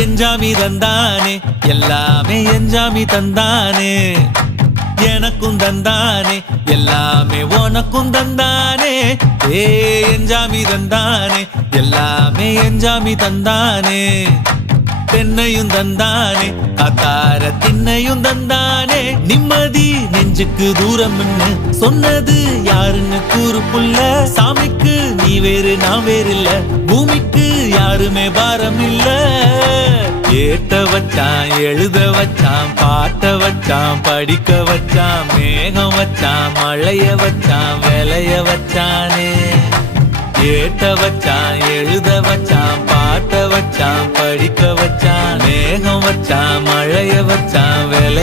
எஞ்சாமி தந்தானே எல்லாமே எஞ்சாமி தந்தானே எனக்கும் தந்தானே எல்லாமே உனக்கும் தந்தானே ஏ எஞ்சாமி தந்தானே எல்லாமே எஞ்சாமி தந்தானே தென்னையும் தந்தானே காத்தார திண்ணையும் தந்தானே நிம்மதி நெஞ்சுக்கு தூரம் சொன்னது யாருன்னு கூறு புள்ள சாமிக்கு நீ வேறு நான் வேறு இல்ல பூமிக்கு யாருமே பாரம் இல்ல ஏத்த வச்சான் எழுத வச்சான் பாட்ட வச்சான் படிக்க வச்சான் மேகம் வச்சான் மழைய வச்சான் விளைய வச்சானே ஏத்த வச்சான் எழுத வச்சான் பாட்ட வச்சான் படிக்க வச்சான் மேகம் வச்சான் மழைய வச்சான்